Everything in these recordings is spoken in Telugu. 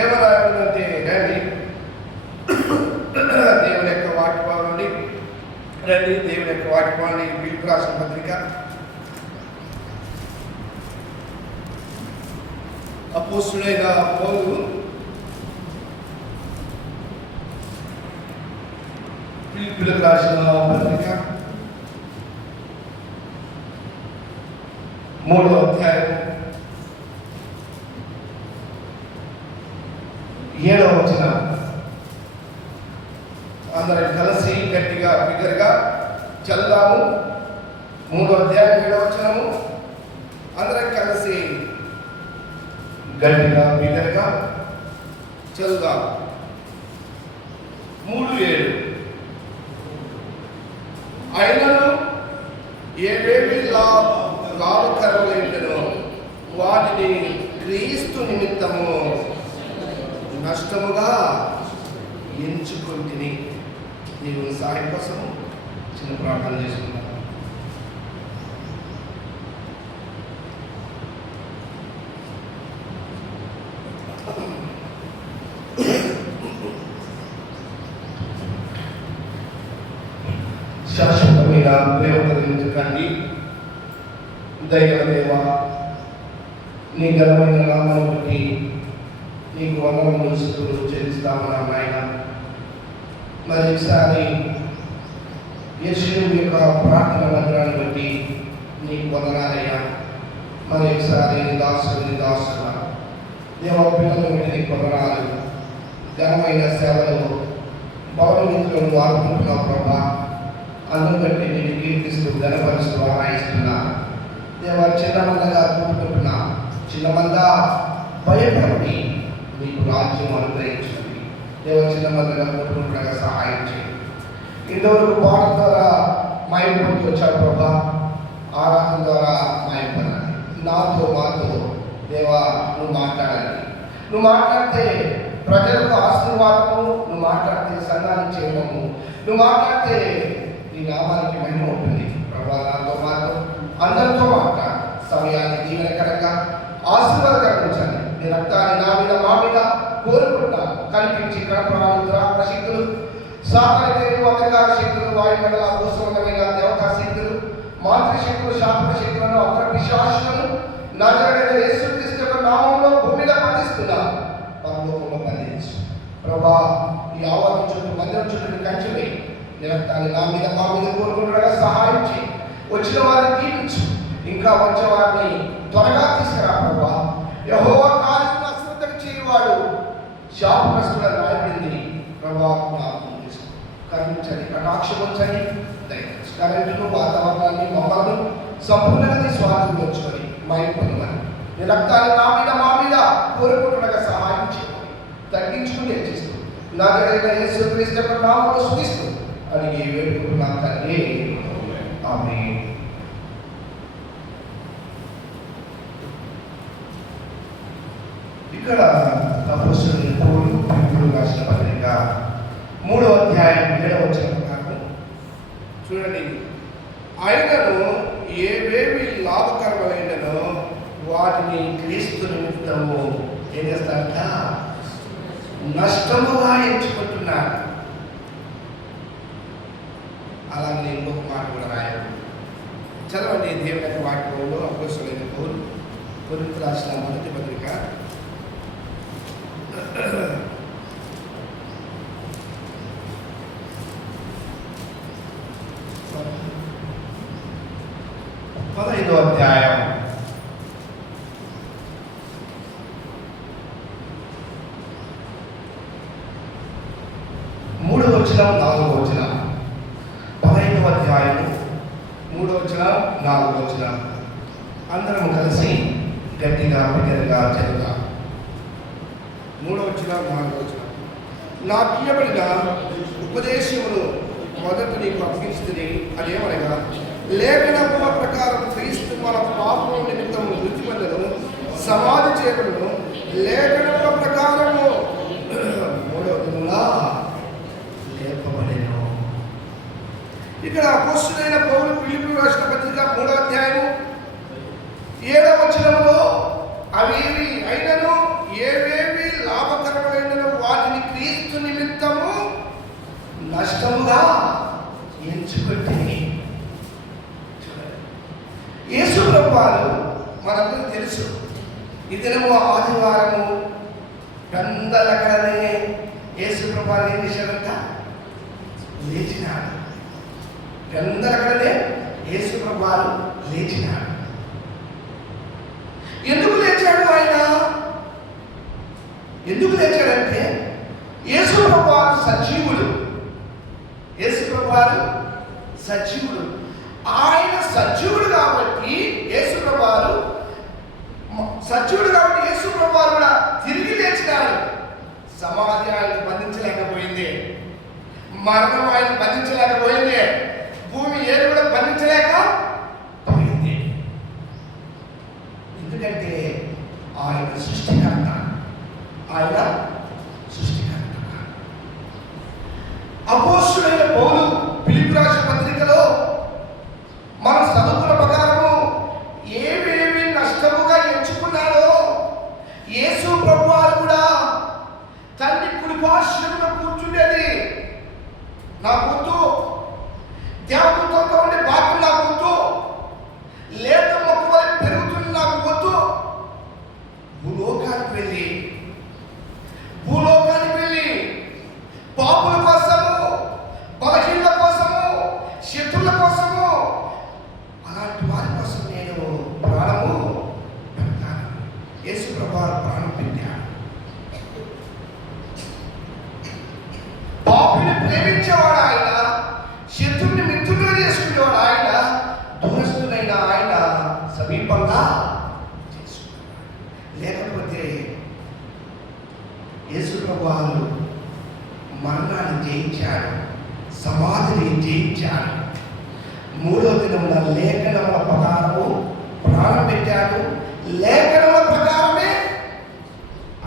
ఏమరాయాలంటే రండి దేవుని యొక్క వాక్యభావం రండి దేవుని యొక్క వాక్యభావాన్ని పిలుపు రాసిన పత్రిక అపోస్తుడైన పౌలు పిలుపులకు రాసిన పత్రిక 3వ అధ్యాయం 7వ వచనం. అందరం కలిసి గట్టిగా బిగ్గరగా చల్దాము. 3వ అధ్యాయం 7వ వచనము. అందరం కలిసి గట్టిగా బిగ్గరగా చల్దాము. 3:7. అయినను ఏవేవి లాభకరములైననో వాటిని క్రీస్తు నిమిత్తము నష్టముగా ఎంచుకుంటుని. దేవుని సహాయం కోసం చిన్న ప్రార్థన చేసుకున్నాను. శాశ్వతమైన ప్రేమకరించకండి దైవదేవ, నీ ఘనమైన నామాన్ని బట్టి నీకు వందనములు స్తుతులు చెల్లిస్తామన్నా నాయన. మరి ఈసారి యేషువు యొక్క ప్రార్థన మందిరాన్ని బట్టి నీకు వందనాలయ్యా. మరి ఈసారి దాసుల దేవ పిల్లలను బట్టి నీకు వందనాలు. ఘనమైన సేవలు భవనమితులను వాడుకుంటున్నావు ప్రభా. అందును బట్టి నేను కీర్తిస్తూ ఘనపరుస్తూ ఆరాయిస్తున్నా దేవ. చిన్నమందగా కూడుకుంటున్నా, చిన్నమంద భయపడి నీకు రాజ్యం అనుగ్రహించండి దేవ. చిన్నమందగా కూడుకుంటున్నాగా సహాయం చేయండి. ఇంతవరకు పాట ద్వారా మాయపడుతూ వచ్చావు ప్రభా. ఆరాధన ద్వారా మాయపడాలి. నాతో మాతో దేవా నువ్వు మాట్లాడాలి. నువ్వు మాట్లాడితే ప్రజలకు ఆశీర్వాదము, నువ్వు మాట్లాడితే సంఘానికి చేయడము, నువ్వు మాట్లాడితే నీ నామానికి మహిమ ఉంటుంది ప్రభా. నాతో మాతో అందరితో మాట్లాడు. సమయాన్ని దీవెనకరంగా ఆశీర్వాదకరించండి. నీ రక్తాన్ని నా మీద మా మీద కోరుకుంటాను. కనిపించి కనపరాని దురాత్మ శక్తులు, సాతాను అంధకార శక్తులు, వాయుమండల భూసంబంధమైన దేవతా శక్తులు, మాంత్రిక శక్తులు, శాస్త్ర శక్తులను, అగ్ర విశ్వాసులను నజరేయుడైన యేసుక్రీస్తు యొక్క నామంలో భూమిలో బంధిస్తున్నా, పరలోకంలో బంధించు ప్రభా. ఈ ఆవరణ చుట్టూ మందిరం చుట్టూ కంచె వేయి. నీ రక్తాన్ని నా మీద మా మీద కోరుకుంటుండగా సహాయం చేయి. వచ్చిన వారిని దీవించు, ఇంకా వచ్చే వారిని త్వరగా తీసుకురా ప్రభా. యెహోవా కార్యమును అశ్రద్ధకు చేయవాడు శాపగ్రస్తులను రాయబడింది ప్రభా. కరుణించండి, కటాక్షించండి, దయచేసి కరెంటును వాతావరణాన్ని మమ్మల్ని సంపూర్ణంగా స్వాధీనం వచ్చుకొని మైపొందమని నీ రక్తాన్ని నా మీద మా మీద కోరుకుంటుండగా సహాయం చేయమని తగ్గించుకుని చేస్తూ నజరేయుడైన యేసుక్రీస్తు యొక్క నామములో స్తుతిస్తూ అడిగి వేడుకుంటున్నాం తండ్రి, ఆమేన్. ఇక్కడ అపోస్తలుడైన పౌలు పిలుపులకు రాసిన పత్రిక 3వ అధ్యాయం 7వ వచనం ప్రకారం చూడండి. ఆయనను ఏవేవి లాభకరమైననో వాటిని క్రీస్తు నిమిత్తము ఏం చేస్తారట? నష్టముగా ఎంచుకుంటున్నాడు. అలాగే ఇంకొక మాట కూడా రాయాలి. చదవండి దేవుని యొక్క వాక్యంలో అపోస్తలుడైన పౌలు కొరింథీయులకు రాసిన మొదటి పత్రిక 15వ అధ్యాయం 3వ వచనం 4వ వచనం. 15వ అధ్యాయం 3వ వచనం 4వ వచనం. అందరం కలిసి గట్టిగా బిగ్గరగా చదువుతాం. 3వ వచనం 4వ వచనం. నాకు ఇయ్యబడిన ఉపదేశమును మొదట నీకు అప్పగిస్తుంది. అదేమనగా లేఖనముల ప్రకారం క్రీస్తు మన పాపముల నిమిత్తము మృతి పొందెను, సమాధి చేయబడెను, లేఖనముల ప్రకారము 3వ దినమున లేపబడెను. ఇక్కడ అపోస్తలుడైన పౌలు ఫిలిప్పీయులకు రాసిన పత్రిక 3వ అధ్యాయము 7వ వచనములో అవేవి అయినను ఏవేవి లాభకర కష్టముగా ఎంచుకుంటే యేసు ప్రభువారు మనందరూ తెలుసు. ఈ దినము ఆదివారము పెందలకడనే యేసు ప్రభువారు ఏం చేశారంట? లేచినాడు. పెందలకడనే యేసు ప్రభువారు లేచినాడు. ఎందుకు లేచాడు ఆయన? ఎందుకు లేచాడంటే యేసు ప్రభువారు సజీవుడు. యేసు ప్రభువారు సజీవుడు. ఆయన సజీవుడు కాబట్టి యేసు ప్రభువారు కూడా తిరిగి లేచినాడు. సమాధి ఆయన బంధించలేకపోయింది, మరణం ఆయన బంధించలేకపోయింది, భూమి ఏది కూడా బంధించలేకపోయింది. ఎందుకంటే ఆయన సృష్టికర్త. ఆయన సృష్టికర్త. అపోస్తలుడైన పౌలు ఫిలిప్పీ రాసిన పత్రికలో మన చదువుల ప్రకారము ఏమేమి నష్టముగా ఎంచుకున్నాడో యేసు ప్రభువారు కూడా తండ్రి కుడి పార్శ్వమున కూర్చుండేది నాకొద్దు, దేవదూతలతో ఉండే భాగ్యం నాకొద్దు, లేత మొక్క వలె పెరుగుతుంది నాకు వద్దు, భూలోకానికి వెళ్ళి పాపుల కోసము, బలహీనుల కోసము, శత్రువుల కోసము, అలాంటి వారి కోసం నేను ప్రాణము పెడతాను. యేసు ప్రభువారు ప్రాణం పెట్టాడు. పాపిని ప్రేమించేవాడు ఆయన, శత్రువుని మిత్రుడుగా చేసుకునేవాడు ఆయన, దూరస్తుడైన ఆయన సమీపంగా చేసుకున్నాడు. లేకపోతే యేసు ప్రభువారు మరణాన్ని జయించాడు, సమాధిని జయించాడు. మూడో దినమున లేఖనముల ప్రకారము ప్రాణం పెట్టాడు. లేఖనముల ప్రకారమే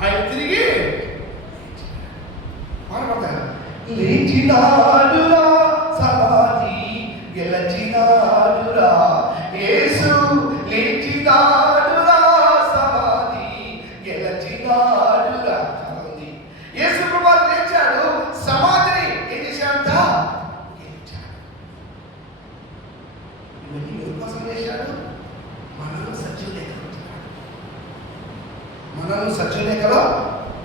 ఆయన తిరిగి లేచినాడురా, సమాధి గెలచినాడురా, యేసు లేచినాడురా, సమాధి గెలచినాడురా. యేసు ప్రభువారు లేచాడు, సమాధిని ఏం చేశాడంట? గెలిచాడు. ఇవన్నీ ఎవరి కోసం చేశాడు? మనల్ని సత్యలేఖలో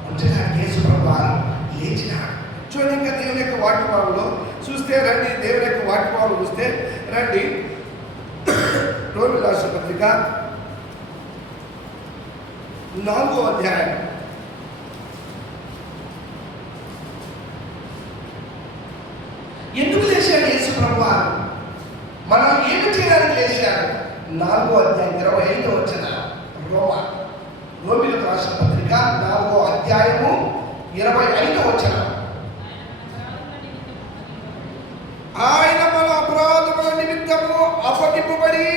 ఉంచడానికి యేసు ప్రభువారు లేచినాడు. చూడండి, ఇంకా దేవుని యొక్క వాక్యభావంలో చూస్తే రండి. దేవుని యొక్క వాక్యభావం చూస్తే రండి. రోమిల రాసిన పత్రిక 4వ అధ్యాయం. ఎందుకు లేచాడు యేసు ప్రభువారు? మనం ఏమి చేయడానికి లేచాడు? 4వ అధ్యాయం 25వ వచనం. రోమిలకు రాసిన పత్రిక 4వ అధ్యాయము 25వ వచనం. ఆయన మన అపరాధముల నిమిత్తము అప్పగింపబడి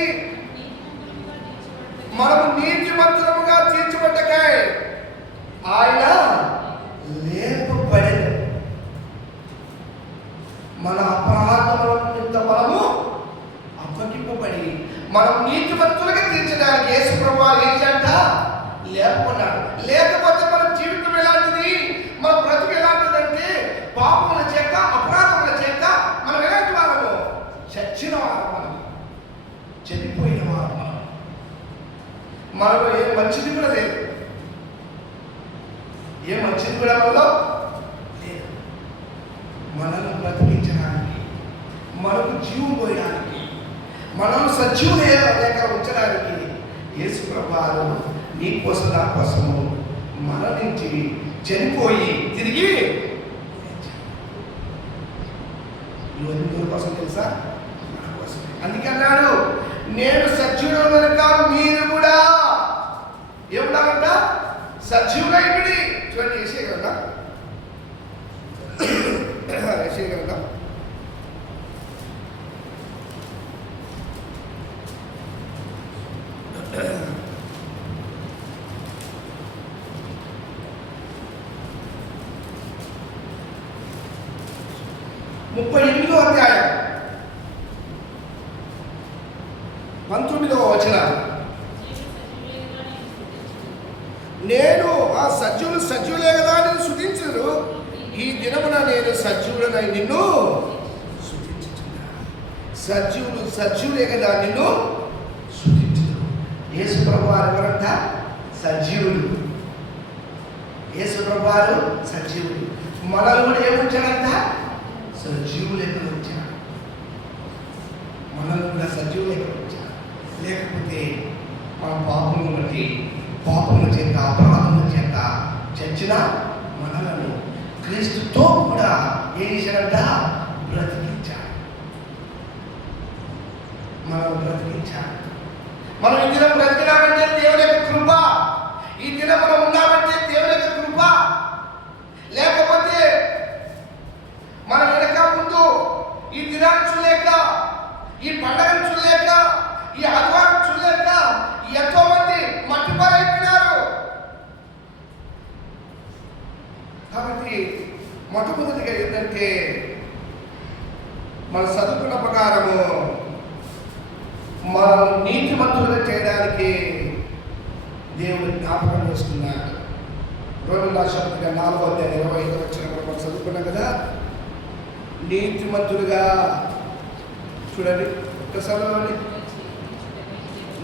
మనము నీతిమంతులముగా తీర్చబడ్డకై ఆయన లేపబడెను. మన అపరాధముల నిమిత్తం మనము అప్పగింపబడి మనం నీతిమంతులుగా తీర్చడానికి యేసు ప్రభువారు లేచాట, లేపుకున్నాడు. లేకపోతే మన జీవితం ఎలాంటిది, మన బ్రతుకు ఎలాంటిదంటే పాపముల చేత, అపరాధముల చేత మనం ఎలాంటి వారము? చచ్చిన వారు, మనం చనిపోయిన వారు. మనలో ఏ మంచిది కూడా లేదు, ఏ మంచిది కూడా మనలో లేదు. మనల్ని బ్రతికించడానికి, మనకు జీవం పోయడానికి, మనం సజీవులు లేక ఉంచడానికి యేసు ప్రభువారు నీ కోసం నా కోసము మరణించి చనిపోయి తిరిగి కోసం తెలుసా? మన కోసం. అందుకన్నాడు, నేను సజీవుడు కనుక మీరు కూడా ఏముండాలంట? సజీవులై ఉండి. చూడండి, యెషయా గ్రంథం 38వ అధ్యాయం 19వ వచనం. నేను ఆ సజీవులే కదా అని స్తుతించుదురు, ఈ దినమున నేను సజీవుడనై నిన్ను సజీవులే కదా నిన్ను స్తుతించును. యేసు ప్రభువారు ఎవరంట? సజీవుడు. యేసు ప్రభువారు సజీవుడు. మనల్ని కూడా ఏముంచాడంట? సజీవులెక్కడ ఉంచాడు. మనల్ని కూడా సజీవులెక్కడ ఉంచాడు. లేకపోతే మన పాపములను బట్టి, పాపముల చేత, అపరాధముల చేత చచ్చిన మనలను క్రీస్తుతో కూడా ఏం చేశాడంట? బ్రతికించాడు. మనం బ్రతికించాడు. మనం ఈ దినం బ్రతికినామంటే దేవుని యొక్క కృప. ఈ దినం మనం ఉన్నామంటే దేవుని యొక్క కృప. లేకపోతే మన వెనక ముందు ఈ దినాన్ని చూడలేక, ఈ పండుగను చూడలేక, ఈ ఆదివారం చూడలేక ఎంతో మంది మట్టిపాలైపోయినారు. కాబట్టి మొట్టమొదటిగా ఏంటంటే మన చదువుకున్న ప్రకారము మనం నీతిమంతులుగా చేయడానికి దేవుడు జ్ఞాపకం చేస్తున్నాడు. రోమిల రాసిన 4:25 మనం చదువుకున్నాం కదా. నీతిమంతులుగా చూడండి ఒకసారి,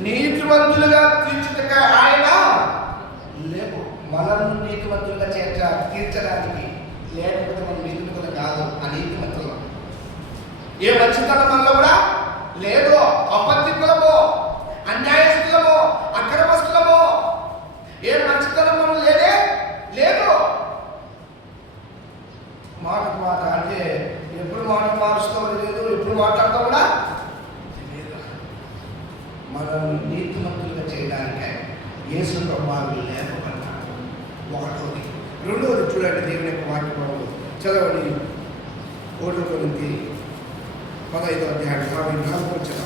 నీతిమంతులుగా తీర్చుటగా ఆయన లేవు. మనల్ని నీతిమంతులుగా తీర్చడానికి. లేకపోతే మనం నీతిమంతులు కాదు. ఆ నీతిమంతులు ఏ మంచితనం వల్ల కూడా లేదు. అబద్ధికులమో, అన్యాయస్తులమో, అక్రమస్తులమో ఏ మంచితనం మనం లేదు. మాట అంటే ఎప్పుడు మాట మారుస్తామో తెలియదు, ఎప్పుడు మాట్లాడతాం కూడా తెలియదు. మనం నీతిమంతులుగా చేయడానికే యేసు ప్రభువు లేకపోతున్నాడు. ఒకటోది. రెండవది చూడండి, దేవుని యొక్క వాక్యం చదవండి. 1 కొరింథీ 15:44.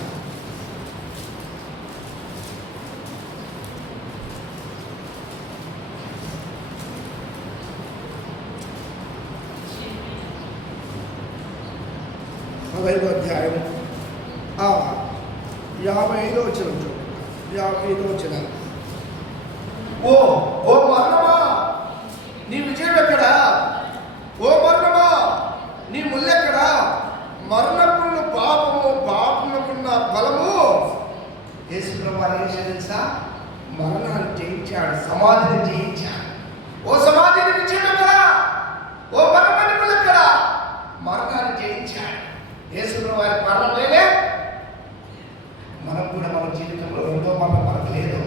అధ్యాయం 55వ వచనం చూడండి. 55వ వచనం. ఓ మరణమా నీ విజయం ఎక్కడా? ఓ మరణమా నీ ముల్లెక్కడా? మరణకున్న పాపముకున్న బలము. యేసు ప్రభువు ఏం తెలుసా? మరణాన్ని జయించాడు, సమాధిని జయించాడు. ఓ సమాధిని విజయం ఎక్కడా? ఓ మరణాన్ని ముల్లెక్కడా? మరణాన్ని జయించాడు. యేసు ప్రభువు వారి మరణం లేదే. మనం కూడా మన జీవితంలో రెండో మరణం మనకు లేదు.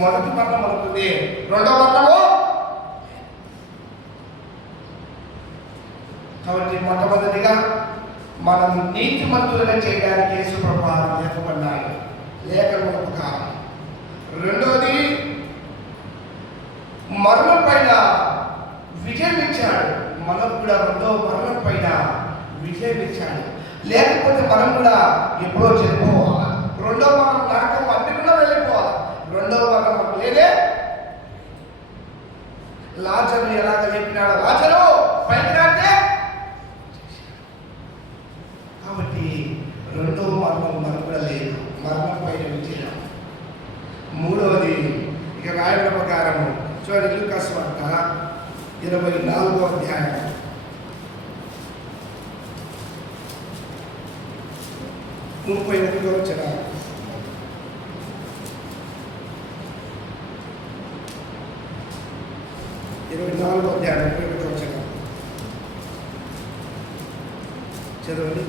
మొదటి మరణం మనకుంది, రెండో మరణము. కాబట్టి మొట్టమొదటిగా మనం నీతిమంతులుగా చేయడానికి యేసు ప్రభువు లేకపోయినాడు, లేఖనముల ప్రకారం. రెండోది, మరణం పైన విజయం ఇచ్చాడు. మనకు కూడా రెండో మరణం పైన విజయం ఇచ్చాడు. లేకపోతే మనం కూడా ఎప్పుడో చనిపోవాలి. రెండో మరణం నరకం అన్ని కూడా వెళ్ళిపోవాలి. రెండో మరణం మనకు లేదే. లాజరు ఎలాగ చెప్పినాడు? లాజరు పైకి రాంటే. కాబట్టి రెండో మరణం మనకు కూడా లేదు. మరణం పైన విజయం. మూడవది, ఇక రాయల ప్రకారము చూడండి, లూకా సువార్త 24వ అధ్యాయం 31వ వచనం. చదవండి. 24వ అధ్యాయం 31వ వచనం. చదవండి.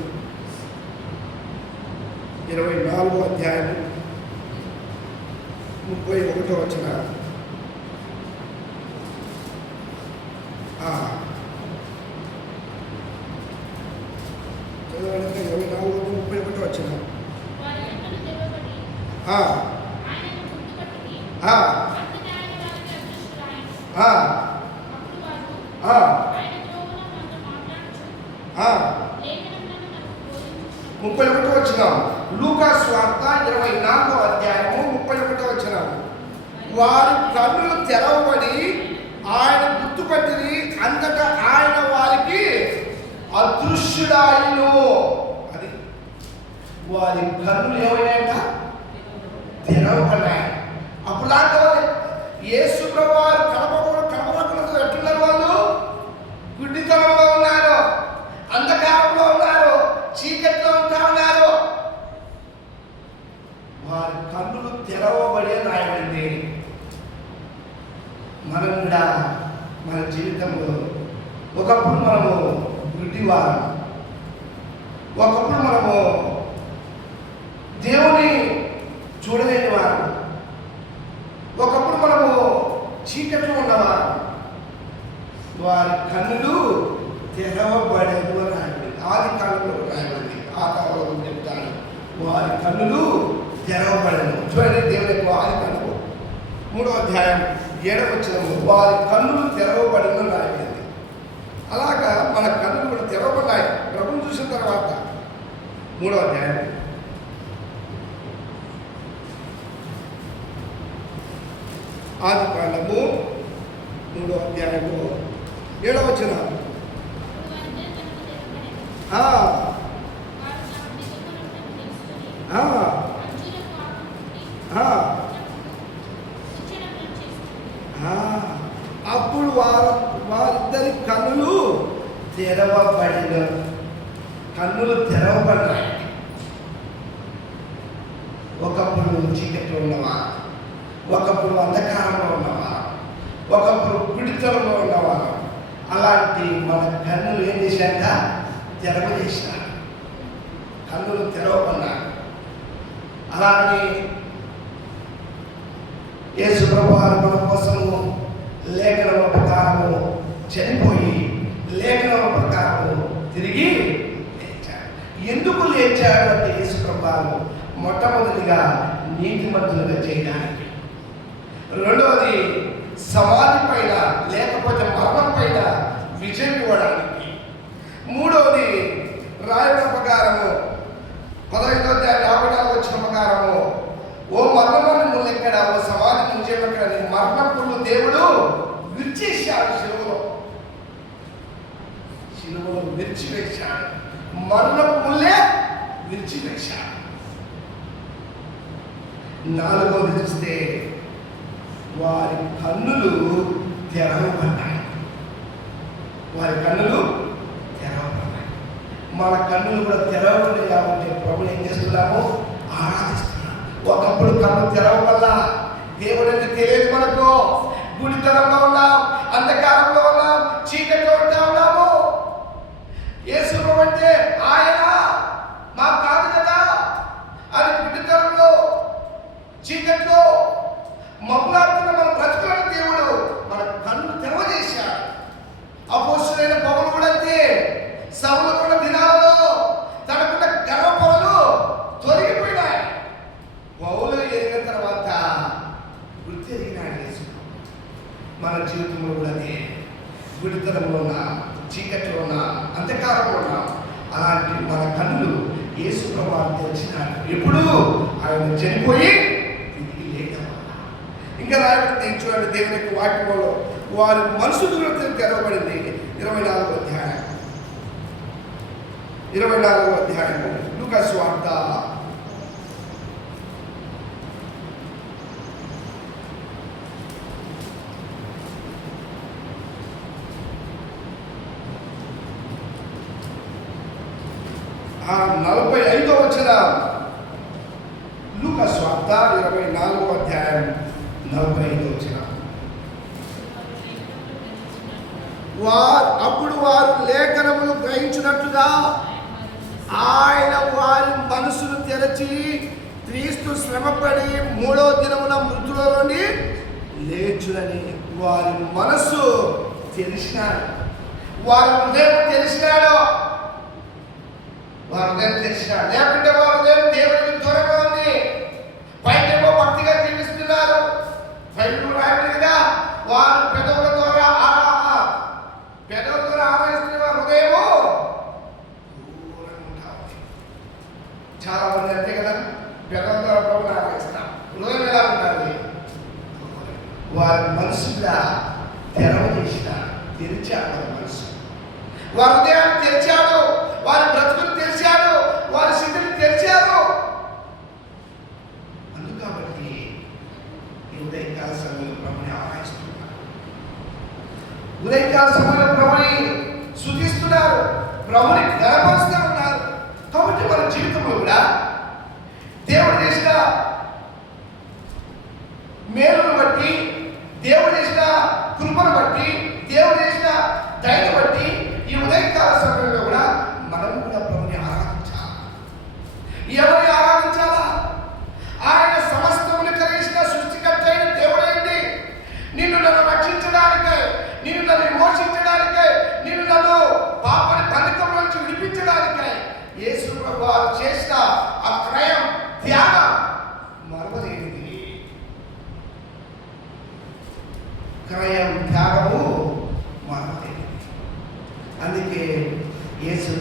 24:31 వచనం. లూకా సువార్త 24వ అధ్యాయము 31వ వచనం. వారి కన్నులు తెరవబడి ఆయన గుర్తుపట్టింది. అంతటా ఆయన వారికి అదృశ్యుడాయను. అది వారి కన్నులు ఏమైనాయంట? తెరవబడ్డాయి. అప్పుడు లాంటి యేసు ప్రభువు కనపడకుండా ఎట్లున్నారు? వాళ్ళు గుడ్డితనంలో మన జీవితంలో ఒకప్పుడు మనము గుడ్డివారం, ఒకప్పుడు మనము దేవుని చూడలేని వారు, ఒకప్పుడు మనము చీకట్లో ఉన్నవారు. వారి కన్నులు తెరవబడేది అని రాయబడింది. ఆది కాలంలో రాయబడింది. ఆ కాలంలో చెప్తాను, వారి కన్నులు తెరవబడను. చూడండి, దేవుని యొక్క ఆది కాండము 3వ అధ్యాయం 7వ వచనము, వారి కన్నులు తెరవబడను అని రాయబడింది. అలాగా మన కన్నులు కూడా తెరవబడ్డాయి ప్రభువును చూసిన తర్వాత. 3వ అధ్యాయం ఆది కాండము 3వ అధ్యాయము 7వ వచనం. అప్పుడు వారిద్దరి కన్నులు తెరవబడిన, కన్నులు తెరవబడ్డాయి. ఒకప్పుడు చీకట్లో ఉన్నవా, ఒకప్పుడు అంధకారంలో ఉన్నవా, ఒకప్పుడు పిడితలలో ఉన్నవా, అలాంటి మన కన్నులు ఏం చేశాక తెరవజేశారు. కన్నులు తెరవబడ్డాయి. అలాగే యేసు ప్రభువారు మన కోసము లేఖనముల ప్రకారము చనిపోయి లేఖనముల ప్రకారము తిరిగి లేచాడు. ఎందుకు లేచాడు అంటే యేసు ప్రభువారు మొట్టమొదటిగా నీతిమంతులుగా చేయడానికి, రెండవది సమాధి పైన లేకపోతే మరణం పైన విజయం ఇవ్వడానికి, మూడవది రాయబడిన ప్రకారము 15వ అధ్యాయం 54వ వచనం ప్రకారము, ఓ మరణమని ముళ్ళెక్కడ, ఓ సమాధి ముంచేమక్కడ, మరణం పుల్లు దేవుడు విరిచేశాడు. శిలువలో విరిచివేశాడు. మరణం ముల్లే విరిచివేశాడు. 4వది చూస్తే వారి కన్నులు తెరవబడ్డాయి. వారి కన్నులు తెరవబడ్డాయి. మన కన్నులు కూడా తెరవబడ్డాయి కాబట్టి ప్రభుని ఏం చేస్తున్నాము? ఆరాధిస్తున్నాము. ఒకప్పుడు కన్ను తెరవబడ్డా దేవుడు అంటే తెలియదు మనకు. గుడితనంలో ఉన్నాం, అంధకారంలో ఉన్నాం, చీకట్లో ఉంటా ఉన్నాము. యేసు అంటే ఆయన మా కాదు కదా అని గుడితనంలో చీకట్లో మబ్బులాడుతున్న మన బ్రతుకులను దేవుడు మన కన్ను తెరవజేశాడు. అపోస్తలుడైన పౌలు కూడా అంతే. సౌలు కూడా దినాలలో తనకున్న గర్వపొరలు తొలగిపోయినాయి. పౌలు ఎదిగిన తర్వాత వృత్తి ఎదిగినాడు యేసు. మన జీవితంలో కూడా అదే. గుడితనంలో ఉన్నా, చీకట్లో ఉన్నా, అంధకారంలో ఉన్నా, అలాంటి మన కన్నులు యేసు ప్రభువు తెరిచినాడు. ఎప్పుడు? ఆయన చనిపోయి ఇంకా రాయబడింది. చూడండి, దేవుని యొక్క వాక్యంలో వారి మనసు తెరవబడింది. 24వ అధ్యాయం 24వ అధ్యాయము లూకా సువార్త 45వ వచనం. లూకా సువార్త 24వ అధ్యాయం 45వ వచనం. అప్పుడు వారు లేఖనములు గ్రహించినట్లుగా ఆయన వారి మనసును తెరచి క్రీస్తు శ్రమపడి 3వ దినమున మృతుల నుండి లేచునని వారి మనసు తెలిసినాడు. వారి హృదయం తెలిసినాడు. వారి హృదయం తెలిసినాడు. లేకుంటే వారి హృదయం దేవుడికి దూరంగా ఉంది. పైకేమో భక్తిగా జీవిస్తున్నారు. బైబిల్ రాయబడింది కదా, వారు పెదవుల ద్వారా ఆరాధిస్తున్న వారి హృదయము దూరంగా ఉంటారు. చాలా మంది అంతే కదా, పెదవుల ద్వారా ప్రభువుని ఆరాధిస్తాం. హృదయం ఎలా ఉంటుంది? వారి మనసుగా తెరవజేసినాడు. తెరిచాడు వారి మనసు. వారి హృదయాన్ని తెరిచాడు. వారి బ్రతుకులు తెరిచాడు. వారి స్థితిని తెరిచాడు. అందుకబట్టి ఉదయకాల సమయంలో ప్రభుని ఆరాధిస్తున్నారు. ఉదయకాల సమయంలో ప్రభుని స్తుతిస్తున్నారు. ప్రభుని గణపరుస్తూ ఉన్నారు. కాబట్టి మన జీవితంలో కూడా దేవుడు చేసిన మేలును బట్టి, దేవుడు చేసిన కృపను బట్టి, దేవుడు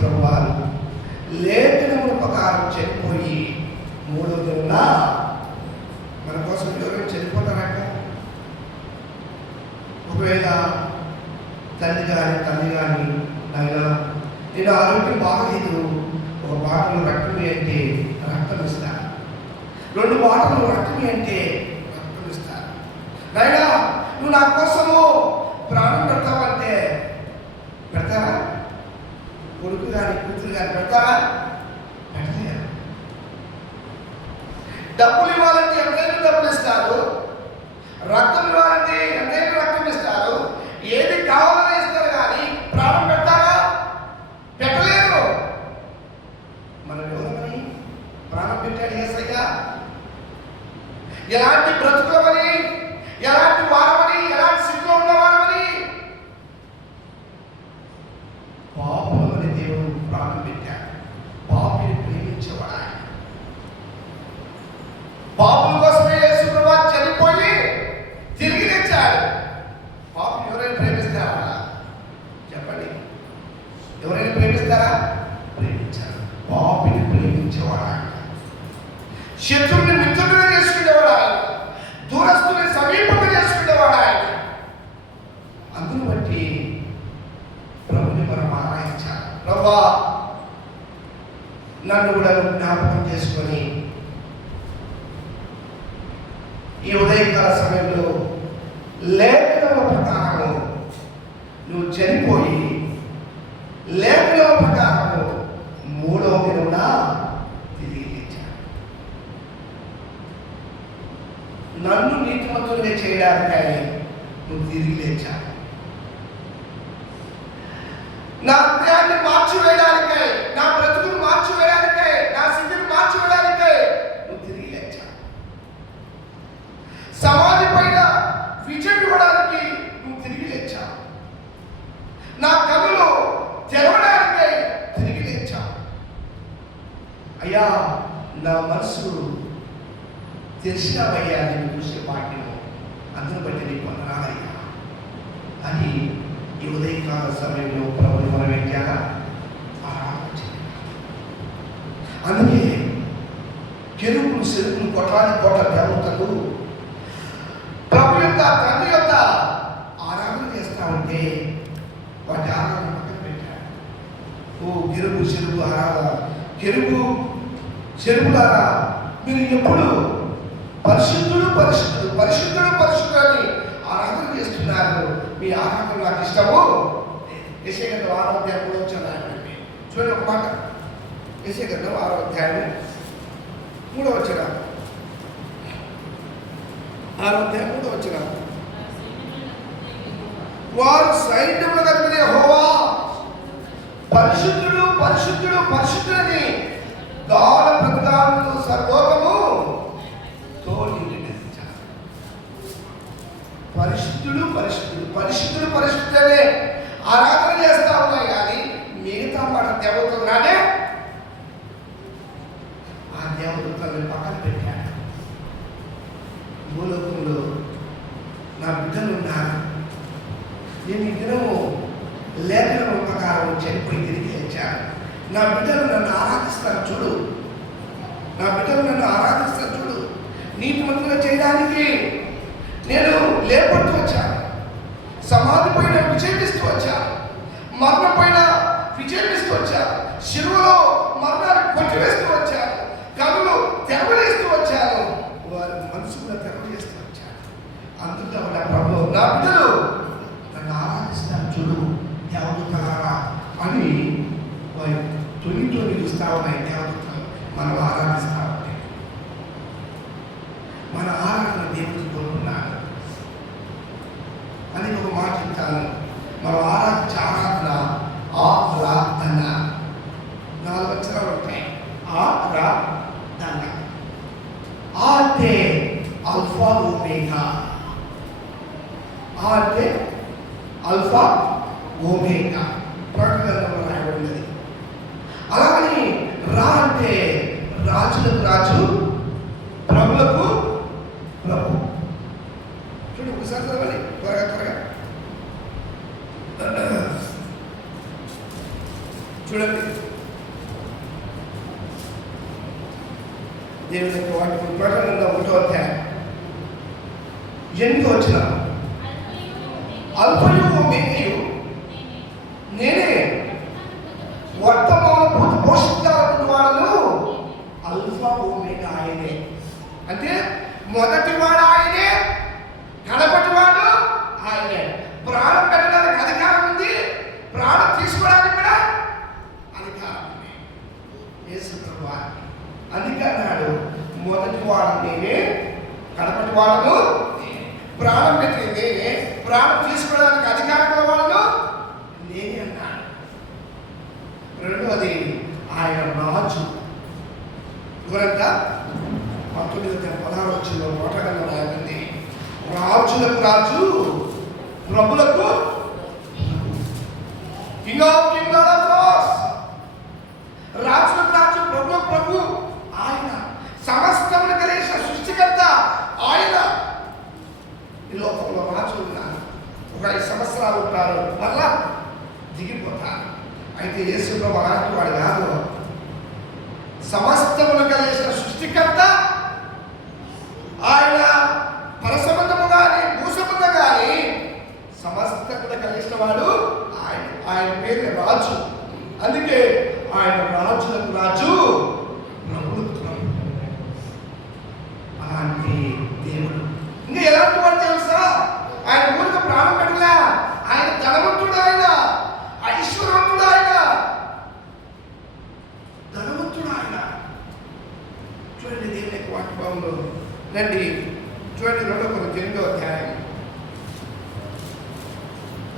ప్రభు వారు లేఖనముల ప్రకారం చనిపోయి మూడో దినాన మన కోసం ఎవరైనా చనిపోతారట. ఒకవేళ తల్లి కానీ ఆయన నేను ఆరోగ్యం బాగలేదు, ఒక బాటలో రక్తం అంటే రక్తం ఇస్తారు, 2 బాటలు రక్తం అంటే రక్తం ఇస్తారు. నాయనా నువ్వు నా కోసము ప్రాణం పెడతావంటే పెడతారా? కొడుకు కానీ కూతురు కానీ పెడతారా? పెడతారు. డబ్బులు ఇవ్వాలంటే ఎంతైనా డబ్బులు ఇస్తారు, రక్తం ఇవ్వాలంటే ఎంతైనా రక్తం ఇస్తారు, ఏది కావాలని ఇస్తారు, కానీ ప్రాణం పెడతారా? పెట్టలేరు. మనం ఎవరమని ప్రాణం పెట్టాడు యేసయ్య? ఎలాంటి బ్రతుకులమని, ఎలాంటి వారమని, ఎలాంటి స్థితిలో ఉన్నవారమని? పాపులమని దేవుడు ప్రాణం పెట్టాడు. పాపిని ప్రేమించేవాడు ఆయన. పాపుల కోసమే యేసు ప్రభువు చనిపోయి తిరిగి తెచ్చాడు. పాపుని ఎవరైనా ప్రేమిస్తారా? చెప్పండి, ఎవరైనా ప్రేమిస్తారా? ప్రేమించారు. పాపిని ప్రేమించేవాడు ఆయన. శత్రువుని మిత్రుడిగా చేసుకునేవాడు ఆయన. దూరస్తుని సమీపంగా చేసుకునేవాడు ఆయన. అందును బట్టి ప్రభుని మనం ఆరాధించాలి. ప్రభువా నన్ను కూడా జ్ఞాపకం చేసుకొని ఈ ఉదయకాల సమయంలో లేఖనముల ప్రకారము నువ్వు చనిపోయి లేఖనముల ప్రకారము మూడవ దినమున తిరిగి లేచావు. నన్ను నీతిమంతులుగా చేయడానికై నువ్వు తిరిగి లేచావు. నా హృదయాన్ని మార్చివేయడానికై, నా బ్రతుకును మార్చివేయడానికై, నా స్థితిని మార్చివేయడానికై నువ్వు తిరిగి లేచావు. సమాధి పైన విజయం ఇవ్వడానికి నువ్వు తిరిగి లేచావు. నా కన్నులు తెరవడానికై తిరిగి లేచావు. అయ్యా నా మనసు తెలిసినవయ్యా నేను చూసే వాక్యం, అందును బట్టి నీకు వందనాలయ్యా అని ఈ ఉదయకాల సమయంలో ప్రభుని మనం ఎక్కాగా ఆరాధించాలి. అందుకే కెరూబులు సెరుకులు కొట్టాలి కోట దేవతలు ప్రభు యొక్క తండ్రి యొక్క ఆరాధన చేస్తా ఉంటే వాటి ఆరాధన పక్కన పెట్టాడు. ఓ కెరూబు చెరుపు ఆరాధన, కెరూబు చెరుపులారా మీరు ఎప్పుడు పరిశుద్ధుడు పరిశుద్ధుడు పరిశుద్ధుడు పరిశుద్ధుడు అని ఆరాధన చేస్తున్నారు. మీ ఆరాధన నాకు ఇష్టము. యెషయా 6వ అధ్యాయం 3వ వచనం చూడండి ఒక మాట. యెషయా 6వ అధ్యాయం 3వ వచనం, 6వ అధ్యాయం 3వ వచనం. వారు సైన్యముల అధిపతి యెహోవా పరిశుద్ధుడు పరిశుద్ధుడు పరిశుద్ధుడని గాన ప్రతిగానములు సర్వలోకము తోలించారు. పరిశుద్ధుడు పరిశుద్ధుడు పరిశుద్ధుడు పరిశుద్ధుడనే ఆరాధన చేస్తా ఉన్నాయి, కానీ మిగతా మన దేవతలుగానే ఆ దేవతలను పక్కన పెట్టాడు. భూలోకంలో నా బిడ్డలు ఉన్నారు, నేను ఈ దినము లేఖనం ప్రకారం చనిపోయి తిరిగి వచ్చాను. నా బిడ్డలు నన్ను ఆరాధిస్తారు చూడు, నా బిడ్డలు నన్ను ఆరాధిస్తారు చూడు. నీతిమంతులుగా చేయడానికి నేను లేపడుతూ వచ్చాను, సమాధి పైన విజయమిస్తూ వచ్చాను, మరణం పైన విజయమిస్తూ వచ్చాను, శిలువలో మరణాన్ని కొట్టివేస్తూ వచ్చాను, కనులు తెరవలేస్తూ వచ్చాను, వారి మనసు కూడా తెరవలేస్తూ వచ్చాను. అందుకే నా ప్రభు నా బిడ్డలు నన్ను ఆరాధిస్తారు చూడు దేవదూతలారా అని వారి తొలి చూస్తా ఉన్నాయి. దేవదూతలు మనం ఆరాధిస్తా ఉంటే మన ఆరాధన దేవుడికి కోరుకున్నాను అని ఒక మాట చెప్తాను. మనం ఆరాధించే ఆరాధన ఆరాధన 4 అక్షరాలు ఉంటాయి. ఆరాధన అంటే అల్ఫా ఓమేగా, అంటే అల్ఫా ఓమేగా ప్రకటనలో రాయబడినది. అలాగని రా అంటే రాజులకు రాజు ప్రభులకు ప్రభు. చూడు ఒకసారి చదవాలి త్వరగా త్వరగా. చూడండి, దేవుని యొక్క వాక్యం ప్రకటనలో 1వ అధ్యాయం 8వ వచనం, అల్ఫయు ఓమేగయు నేనే, వర్తమాన భూత భవిష్యత్తు వాడను అల్ఫా ఓమేగా ఆయనే. అంటే మొదటివాడు ఆయనే, కడపటివాడు ఆయనే. ప్రాణం పెట్టడానికి అధికారం ఉంది, ప్రాణం తీసుకోవడానికి కూడా అధికారం ఉంది యేసు ప్రభువు. అందుకే అన్నాడు, మొదటివాడు నేనే, కడపటివాడను ప్రాణం పెట్టింది నేనే, ప్రాణం తీసుకోవడానికి అధికారం గలవాడను నేనే అన్నాడు. రెండవది ఆయన రాజు. ఎవరంతా 19:16 మోటగల్ల రాయండి, రాజులకు రాజు, ప్రభులకు king of king of lords. రాజులకు రాజు, ప్రభులకు ప్రభు ఆయన. సమస్తమును కలిగిన సృష్టికర్త ఆయన. ఈ లోకంలో రాజు ఉన్నారు, ఒక 5 సంవత్సరాలు ఉంటారు, మళ్ళా దిగిపోతారు. అయితే యేసు ప్రభు అలాంటి వాడు కాదు. సమస్తమును కలిగిన సృష్టికర్త ఆయన. పరసంబంధము కానీ భూసంబంధం కానీ సమస్తమును కలిగిన వాడు ఆయన. ఆయన పేరు రాజు. అందుకే ఆయన రాజులకు రాజు, ప్రభువులకు ప్రభు. అలాంటి దేవుడు. ఇంకా ఎలాంటి వాడు తెలుసా? ఆయన ఊరికి ప్రాణం పెట్టలే. ఆయన ధనవంతుడు, ఆయన ఐశ్వర్యవంతుడు, ఆయన ధనవంతుడు, ఆయన. చూడండి దేవుని యొక్క వాక్యంలో రండి, చూడండి 2 కొరింథీయుల 8వ అధ్యాయం,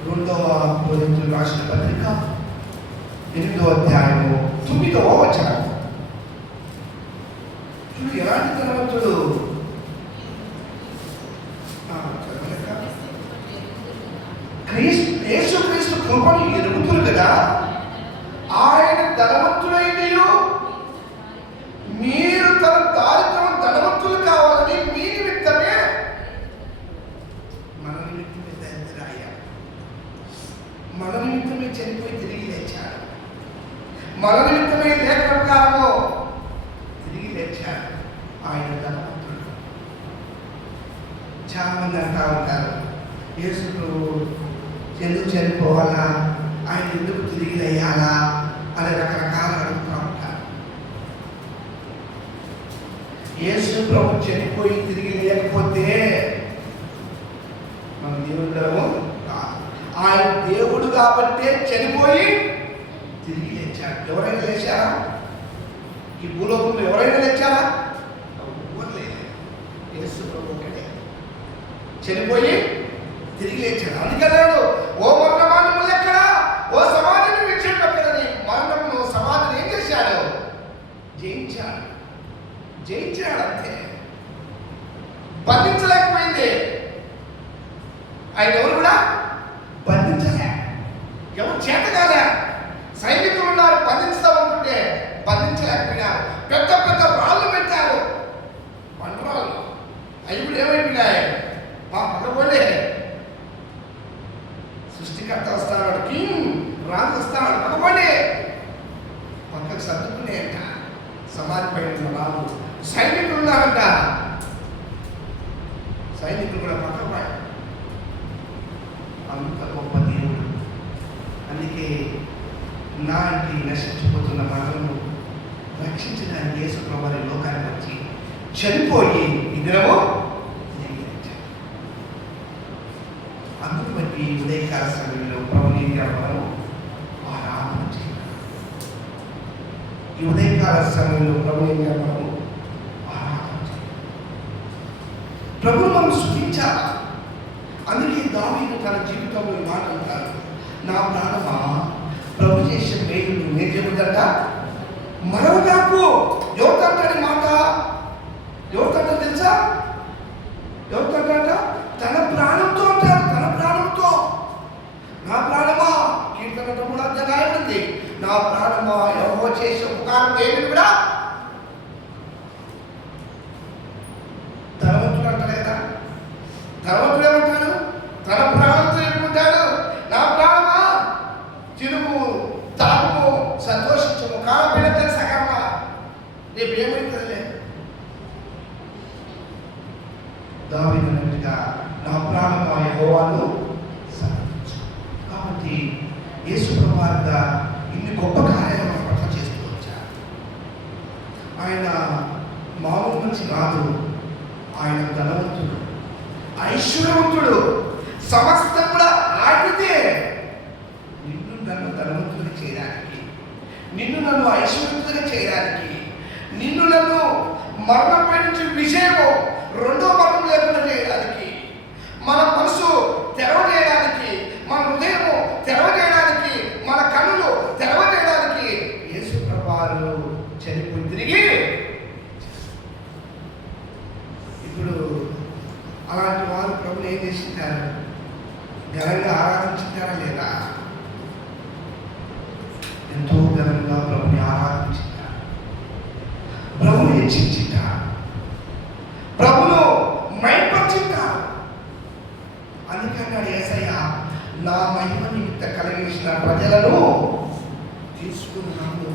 2వ కొరింథీయులకు రాసిన పత్రిక 8వ అధ్యాయము 9వ వచనం. చూడు ఎలాంటి ధనవంతుడు. యేసుక్రీస్తు కృపను ఎరుగుతురు కదా, ఆయన ధనవంతుడైనయు మీరు తన దారిద్ర్యం ధనవంతులు కావాలని మీ నిమిత్తమే, మన నిమిత్తమే దరిద్రయ్యాడు, మన నిమిత్తమే చనిపోయి తిరిగి లేచాడు, మన నిమిత్తమే లేఖ ప్రకారము తిరిగి లేచాడు. ఆయన ధనవంతుడు. చాలా మంది అంటా ఉంటారు, యేసు ఎందుకు చనిపోవాలా, ఆయన ఎందుకు తిరిగి లేయాలా అని రకరకాలు అడుగుతూ ఉంటారు. యేసు ప్రభు చనిపోయి తిరిగి లేకపోతే మన దేవుడు కాదు. ఆయన దేవుడు కాబట్టే చనిపోయి తిరిగి లేచాడు. ఎవరైనా లేచారా? ఈ భూలోకంలో ఎవరైనా లేచారా? ఎవరు లేదు. యేసు ప్రభు ఒకటే చనిపోయి తిరిగి లేచాడు. అందుకన్నాడు, ఓ మరణమాన్ని ముల్లెక్కడా, ఓ సమాధిని విడిచిపెట్టని. మరణమును సమాధిని ఏం చేశాడు? జయించాడు. జయించాడు అంతే. బంధించలేకపోయింది. ఆయన ఎవరు కూడా బంధించలే, ఎవరు చేత కాలే. సైనికులు ఉన్నారు, బంధించుతామనుకుంటే బంధించలేకపోయినారు. పెద్ద పెద్ద రాళ్ళు పెట్టారు, బండరాళ్ళు. అవి కూడా ఏమైపోయినాయి? పక్కపోలే. సృష్టికర్త వస్తాడు, కింగ్ రాజు వస్తాడు, పక్కపోలే. పక్కకు సర్దుకునేట సమాధి పైన రాళ్ళు. సైనికులు ఉన్నారంట, సైనికులు కూడా పక్కపోయారు. అంత గొప్ప దేవుడు. అందుకే నాటి నశించిపోతున్న మనము రక్షించడానికి యేసు ప్రభువు లోకానికి వచ్చి చనిపోయి ఈ దినము అందుకు బట్టి ఉదయకాల సమయంలో ప్రభుని మనము ఆరాధన చేయాలి. ఈ ఉదయకాల సమయంలో ప్రభుని మనము ఆరాధన చేయాలి. ప్రభువు మనం స్తుతించాలి. అందుకే దావీదు తన జీవితంలో ఈ మాట అంటారు, నా ప్రాణమా ప్రభు చేసే మేలు నేను చెబుతుంట మరవగాకు. ఎవరికంటాడు మాట? ఎవరికంట తెలుసా? ఎవరికంట? తన ప్రాణంతో అంటారు, తన ప్రాణంతో. నా ప్రాణమా, కీర్తన 3వ అధ్యాయం ఉంది, నా ప్రాణమా యెహోవా చేసే ఉపకారం ఏమిటి కూడా ధనవంతుడు అంటలేదా? ధనవంతుడు ఏమంటాడు? తన ప్రాణంతో ఎన్నుకుంటాడు, నా ప్రాణమా తినుము తాగుము దావీదున్నట్టుగా నా ప్రాణమా యెహోవాను సమర్పించు. కాబట్టి యేసు ప్రభువుగా ఇన్ని గొప్ప కార్యాలు మన పట్ల చేస్తూ వచ్చారు. ఆయన మామూలు మనిషి కాదు, ఆయన ధనవంతుడు, ఐశ్వర్యవంతుడు, సమస్తం కూడా ఆయనదే. నిన్ను నన్ను ధనవంతుడిగా చేయడానికి, నిన్ను నన్ను ఐశ్వర్యవంతుడిగా చేయడానికి, నిన్ను నన్ను మరణంపై నుంచి విజయము, రెండో మరణం లేకుండా చేయడానికి, మన మనసు తెరవజేయడానికి, మన హృదయము తెరవజేయడానికి, మన కన్నులు తెరవజేయడానికి యేసు ప్రభువారు చనిపోయి తిరిగి. ఇప్పుడు అలాంటి వారు ప్రభుని ఏం చేసింటారు? ఘనంగా ఆరాధించారా లేదా? ఎంతో ఘనంగా ప్రభుని ఆరాధించారు, ప్రభుని హెచ్చించారు, ప్రభును మైపర్చింటారు. అందుకన్నాడు యేసయ్య, నా మహిమ నిమిత్త కలిగించిన ప్రజలను తీసుకున్నాను,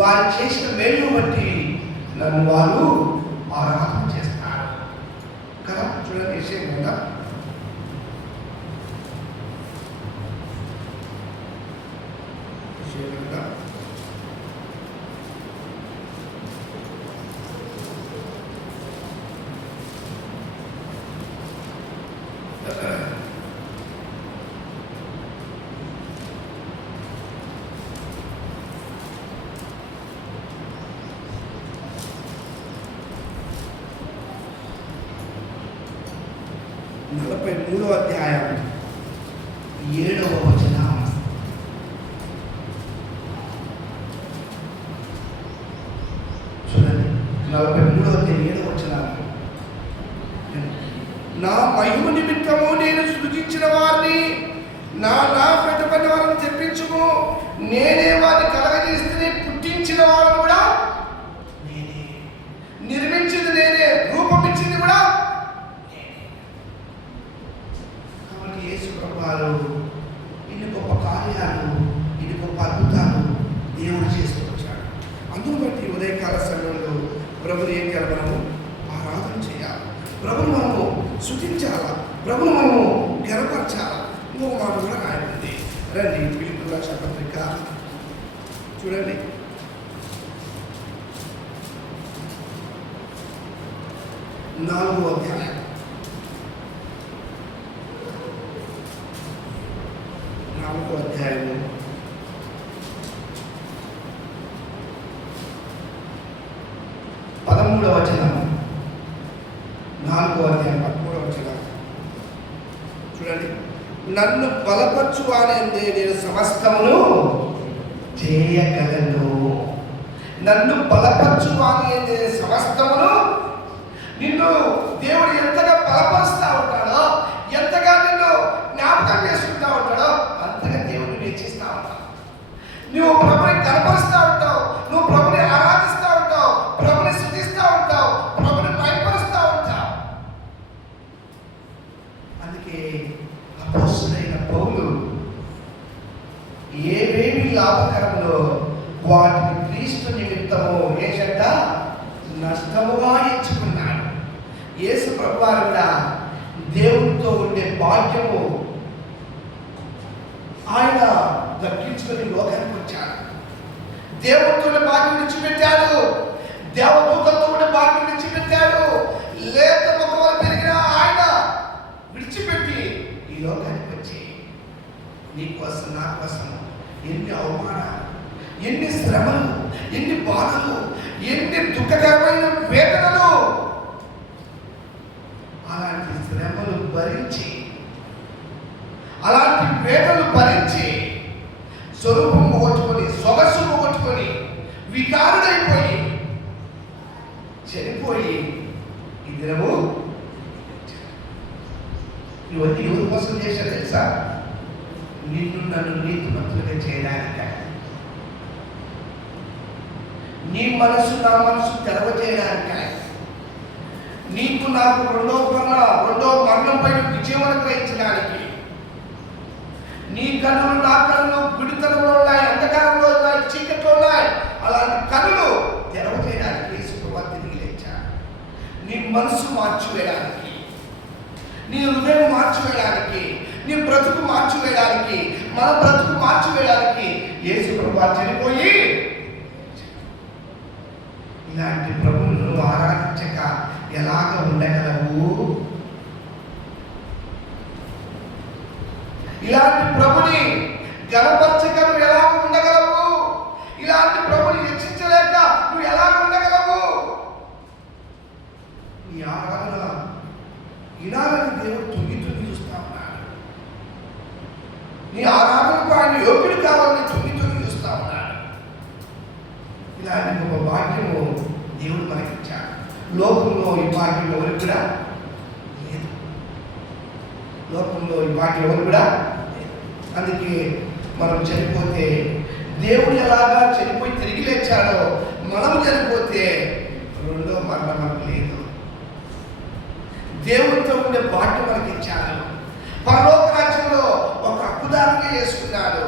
వారు చేసిన మేలు బట్టి నన్ను వారు ఆరాధన చేస్తారు కదా. చూడండి విషయం కదా, నలభై 43వ అధ్యాయం 7వ వచనం. చూడండి, 43వ అధ్యాయం 7వ వచనం. నా మహిమ నిమిత్తము నేను సృజించిన వారిని, నా పెట్టబడిన వారిని తెప్పించుము, నేనే వారిని కలగజేస్తే పుట్టించిన వారిని కూడా నేనే, నిర్మించింది నేనే, రూపమిచ్చింది కూడా నేనే. కాబట్టి యేసు ప్రభువారు ఇన్ని గొప్ప కార్యాలు, ఇన్ని గొప్ప అద్భుతాలు దేవుడు చేస్తూ వచ్చాడు. అందును బట్టి ఉదయకాల సమయంలో ప్రభుని ఏం చేయాలి? మనము ఆరాధన చేయాలి, ప్రభుని మనము స్తుతించాలా, ప్రభుని మనము గర్వపరచాలా. ఇంకొక మాట కూడా రాయబడింది. రండి ఫిలిప్పీయుల రాసిన పత్రిక చూడండి, 4వ అధ్యాయం 4వ అధ్యాయము 13వ వచనం. 4వ అధ్యాయం 13వ వచనం చూడండి. నన్ను బలపరచు వానియందే నేను సమస్తమును చేయగలను. నన్ను బలపరచు వానియందే సమస్తమును. నిన్ను దేవుడు ఎంతగా బలపరుస్తూ ఉంటాడో, ఎంతగా నిన్ను జ్ఞాపకం చేసుకుంటూ ఉంటాడో అంతగా దేవుడిని హెచ్చిస్తూ ఉంటావు. నువ్వు ప్రభుని కనపరుస్తూ ఉంటావు, నువ్వు ప్రభుని ఆరాధిస్తూ ఉంటావు, ప్రభుని స్తుతిస్తూ ఉంటావు, ప్రభుని భయపరుస్తూ ఉంటావు. అందుకే అపోస్తలుడైన పౌలు ఏవేవి లాభకరములో వాటిని క్రీస్తు నిమిత్తము ఏచట నష్టముగా ఎంచుకున్నాడు. యేసు ప్రభువారు కూడా దేవునితో ఉండే భాగ్యము ఆయన దక్కించుకొని లోకానికి వచ్చాడు. దేవునితో భాగ్యం విడిచిపెట్టాడు, దేవదూతలతో ఉండే భాగ్యం విడిచిపెట్టాడు. లేత ముఖంలో పెరిగిన ఆయన విడిచిపెట్టి ఈ లోకానికి వచ్చి నీ కోసం, నా కోసం ఎన్ని అవమానాలు, ఎన్ని శ్రమలు, ఎన్ని బాధలు, ఎన్ని దుఃఖకరమైన వేదనలు, అలాంటి శ్రమలు భరించి, అలాంటి వేదనలు భరించి స్వరూపం పోగొట్టుకొని, సొగసు పోగొట్టుకొని, వికారుడైపోయి చనిపోయి ఈ దినము ఇవన్నీ ఎవరి కోసం చేశారు తెలుసా? నిన్ను నన్ను నీతిమంతులుగా చేయడానిక, నీ మనసు నా మనసు తెరవజేయడానిక, నీకు నాకు రెండో మరణంపై విజయం గ్రహించడానికి. నీ కన్నులు నా కన్నులు విడుదలలో ఉన్నాయి, అంధకారంలో ఉన్నాయి, చీకట్లో ఉన్నాయి. అలాంటి కన్నులు తెరవజేయడానికి యేసు ప్రభువు తిరిగి లేచాడు. నీ మనసు మార్చివేయడానికి, నీ హృదయం మార్చివేయడానికి, నీ బ్రతుకు మార్చివేయడానికి, మన బ్రతుకు మార్చివేయడానికి యేసు ప్రభువు చనిపోయి, ఇలాంటి ప్రభువును ఆరాధించక ఎలాగ ఉండగలవు? ఇలాంటి ప్రభుని గణపరచక నువ్వు ఎలా ఉండగలవు? ఇలాంటి ప్రభుని హెచ్చించలేక నువ్వు ఎలా ఉండగలవు? నీ ఆరాధన ఇలాగని దేవుడు తొంగి తొంగి చూస్తా ఉన్నాడు. నీ ఆరాధనకు ఆయన యోగ్యుడు కావాలని తొంగి తొంగి చూస్తా ఉన్నాడు. ఇలాంటి ఒక భాగ్యము దేవుడు మనకిచ్చాడు. లోకంలో ఈ భాగ్యం ఎవరు కూడా లేదు. లోకంలో ఈ భాగ్యం ఎవరు కూడా లేదు. అందుకే మనం చనిపోతే దేవుడు ఎలాగా చనిపోయి తిరిగి లేచాడో, మనం చనిపోతే రెండో మరణం మనకు లేదు. దేవుడితో ఉండే భాగ్యం మనకి ఇచ్చాడు. పరలోక రాజ్యంలో ఒక హక్కుదారుగా చేసుకున్నాడు,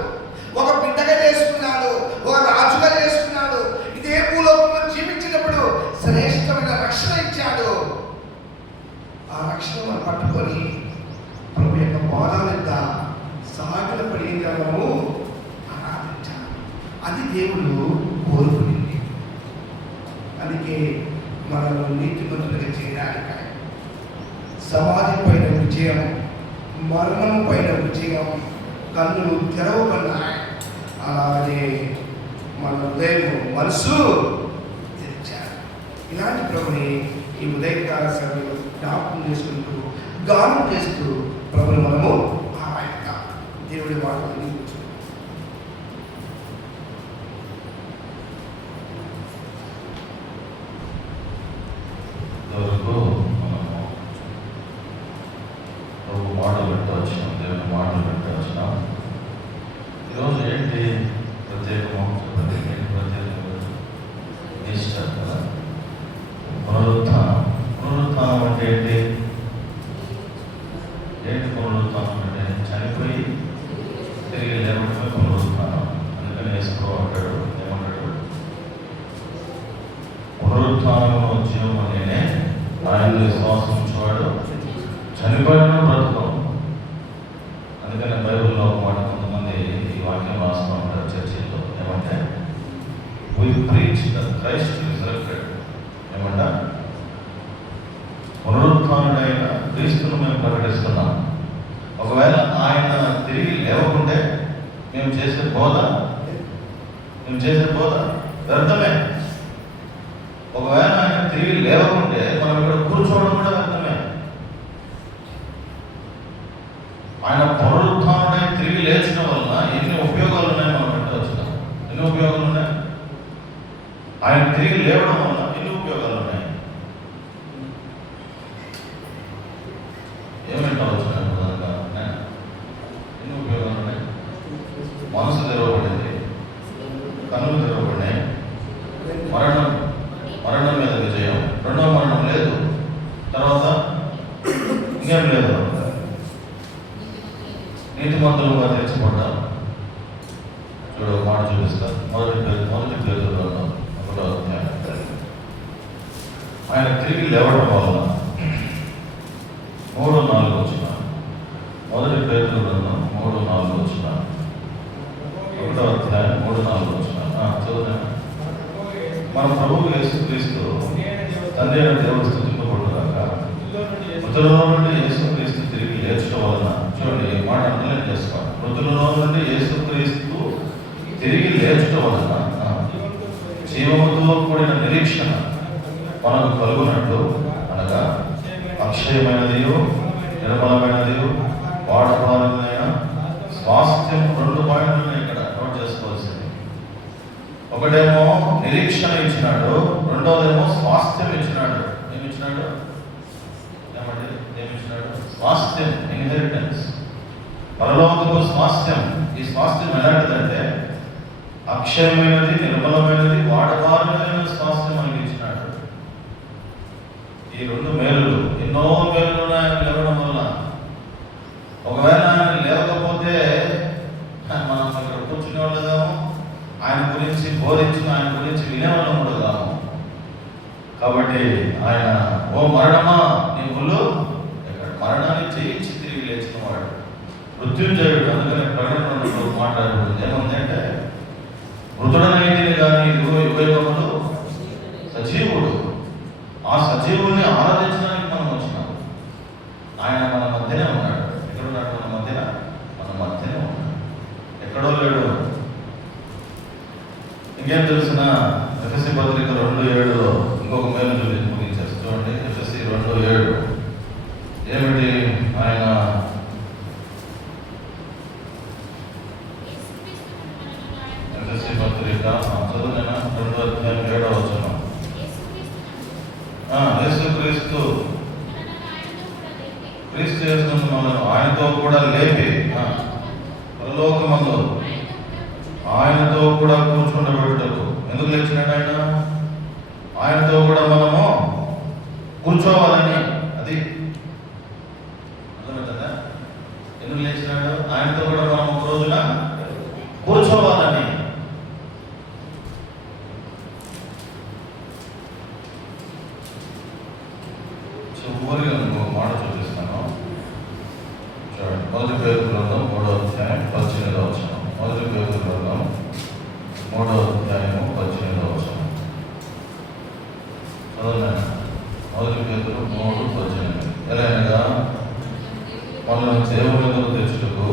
ఒక బిడ్డగా చేసుకున్నాడు, ఒక రాజుగా చేసుకున్నాడు. ఇదే భూలోకంలో జీవించినప్పుడు శ్రేష్టమైన రక్షణ ఇచ్చాడు. ఆ రక్షణ మనం పట్టుకొని ప్రభు యొక్క పాదాల మీద సాగిల పడిగా మనము ఆరాధించాలి. అది దేవుడు కోరుకునింది. అందుకే మనము నీతిమంతులుగా చేయడానికి సమాధి పైన విజయం, మరణం పైన విజయం, కన్నులు తెరవబడినాయి. అలాగే మన హృదయం, మనసు తెరిచారు. ఇలాంటి ప్రభుని ఈ ఉదయకాల సమయంలో జ్ఞాపకం చేసుకుంటూ, గానం చేస్తూ ప్రభుని మనము ఆరాధిద్దాం. దేవుడి మాటలు మాటలు పెట్టవచ్చు, దేవుని మాటలు పెట్టవచ్చు. ఈరోజు ఏంటి ప్రత్యేకము? ఈస్టర్ కదా, పునరుత్థానం. పునరుత్థానం అంటే ఏంటి? పునరుత్థానం అంటే చనిపోయి తిరిగి లేవడమే పునరుత్థానం. అందుకని యేసు అంటాడు, ఏమంటాడు? పునరుత్థానము జీవము నేనే, ఆయనలో విశ్వాసం ఉంచేవాడు చనిపోయిన బ్రతుకం. అందుకని బైబిల్లో ఒక మాట కొంతమంది ఈ వాక్యం రాస్తూ ఉంటారు చర్చిల్లో. ఏమంటే we preach the Christ resurrected. ఏమంట? పునరుత్థానుడైన క్రీస్తును మేము ప్రకటిస్తున్నాం. ఒకవేళ ఆయన తిరిగి లేవకుంటే మేము చేసే బోధ వ్యర్థమే. ఒకవేళ ఆయన తిరిగి లేవకుంటే మనం ఇక్కడ కూర్చోవడం కూడా వ్యర్థమే. ఆయన పునరుత్థానుడై తిరిగి లేచడం వలన ఎన్ని ఉపయోగాలు ఉన్నాయి మనం పెట్టవచ్చు. ఎన్ని ఉపయోగాలు ఉన్నాయి? ఆయన తిరిగి లేవడం వలన ఎన్ని ఉపయోగాలు ఉన్నాయి? ఏమంటావచ్చు? ఎన్ని ఉపయోగాలు ఉన్నాయి? మనసు తెరవబడింది, కన్నులు తెరవబడినాయి, మరణం మీద విజయం, రెండవ మరణం లేదు, తర్వాత ఇంకేం లేదు, నీతిమంతులుగా తెచ్చిపడ్డాం. చూడు మాట చూపిస్తా. మొదటి పేతురు ఆయన తిరిగి లేవడం వల్ల 3:4 వచ్చిన మొదటి పేతురు 3:4 వచ్చిన 1వ అధ్యాయం 3:4 వచ్చిన చదువుతాను. మన ప్రభువు యేసుక్రీస్తు తండ్రి అయిన దేవుడు స్తుతింపబడుగాక. మృతులలో నుండి యేసుక్రీస్తు తిరిగి లేచడం వలన, చూడండి ఈ మాట అండర్లైన్ చేసుకోవాలి. మృతులలో నుండి యేసుక్రీస్తు తిరిగి లేచడం వలన జీవముతో కూడిన నిరీక్షణ మనకు కలుగునట్లు, అనగా అక్షయమైనది, నిర్మలమైనది, వాడబారిన స్వాస్థ్యం. 2 పాయింట్లు ఇక్కడ నోట్ చేసుకోవాల్సింది. ఒకటేమో నిరీక్షణ ఇచ్చినాడు, రెండోదేమో స్వాస్థ్యం ఇచ్చినాడు. ఏమిచ్చినాడు? ఏమిచ్చినాడు? స్వాస్థ్యం, ఇన్హెరిటెన్స్, పరలోకపు స్వాస్థ్యం. ఈ స్వాస్థ్యం ఎలాంటిదంటే అక్షయమైనది, నిర్మలమైనది, వాడబారిన స్వాస్థ్యం మనకి ఇచ్చినాడు. ఈ 2 మేలులు, ఎన్నో మేలులు ఆయన లేవడం వల్ల. ఒకవేళ ఆయన లేవకపోతే మనం ఇక్కడ కూర్చునే వాళ్ళు కాము, ఆయన గురించి బోధించిన, ఆయన గురించి వినేవాళ్ళం కూడా కాము. కాబట్టి ఆయన, ఓ మరణమా నీ ముళ్ళు ఎక్కడ? మరణాన్ని జయించి తిరిగి లేచిన వాడు మృత్యుంజయుడు. అందుకని ప్రకటనలో మాట్లాడకూడదు. ఏముంది అంటే మృతుడనైతిని కానీ ఇదిగో యుగయుగములు సజీవుడు. ఆ సజీవుడిని ఆరాధించడానికి మనం వచ్చినాం. ఆయన మన మధ్యనే ఉన్నాడు. ఎక్కడున్నాడు? మన మధ్యనే ఉన్నాడు. ఎక్కడో లేడు. ఇంకేం తెలిసిన ఎఫ్ఎస్సి పత్రిక 2:7 ఇంకొక మేలు చూపించి ముగించేసి చూడండి. ఎఫ్ఎస్సి 2:7 ఏమిటి? ఆయన ఎఫ్ఎస్సి పత్రిక చదువునేనా 2:7 యేసుక్రీస్తు క్రీస్తు యేసునందు మనల్ని ఆయనతో కూడా లేపి పరలోకమందు ఆయనతో కూడా కూర్చుండబెట్టుటకు. ఎందుకు లేచినాడు ఆయన? ఆయనతో కూడా మనము కూర్చోవాలని. అది అర్థమవుతుందా? ఎందుకు లేచినాడు? ఆయనతో కూడా మనం ఒక రోజున కూర్చోవాలని. చివరిగా ఇంకొక మాట చూపిస్తాను చూడండి. 1 పేతురు గ్రంథం 3వ అధ్యాయం 18వ వచనం. 1 పేతురు గ్రంథం 3వ అధ్యాయం 18వ వచనం చదవలేనా? 1 పేతురు 3:18 ఎలాగనగా మనల్ని దేవునితో తెచ్చుటకు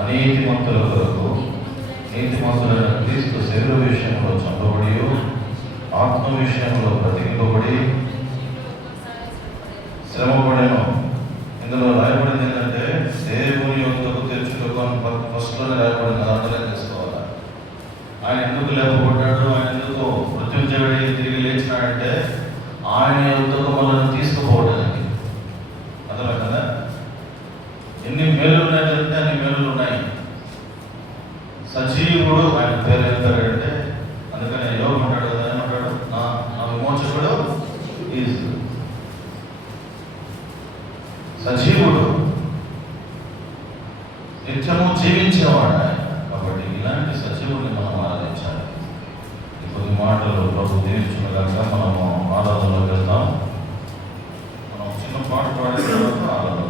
అనీతిమంతుల కొరకు నీతిమంతులైన క్రీస్తు శరీర విషయంలో చంపబడి ఆత్మ విషయంలో బ్రతికింపబడి శ్రమపడేను. ఇందులో రాయబడింది ఏంటంటే దేవుని యొక్కకు తెచ్చుటకు ఫస్ట్లోనే రాయబడింది. అర్థం చేసుకోవాలి. ఆయన ఎందుకు లేపబడ్డాడు? ఆయన ఎందుకు మృత్యుంజయుడి తిరిగి లేచినాడంటే ఆయన యొక్కకు మనల్ని తీసుకుపోవడానికి. అర్థమే కదా? ఎన్ని మేలులు ఉన్నాయంటే అన్ని మేలులు ఉన్నాయి. సజీవుడు ఆయన పేరు ఏంటాడంటే, అందుకని యోగం ఉంటాడు కదా, ఏమంటాడు? నా విమోచకుడు ఈజ్ సజీవుడు, నిత్యము జీవించేవాడు ఆయన. కాబట్టి ఇలాంటి సజీవుడిని మనం ఆరాధించాలి. ఇప్పుడు మాటలు ప్రభు దీవించుకునేలాగా మనము ఆరాధనలోకి వెళ్తాం. మనం చిన్న పాట పాడిన తర్వాత ఆరాధన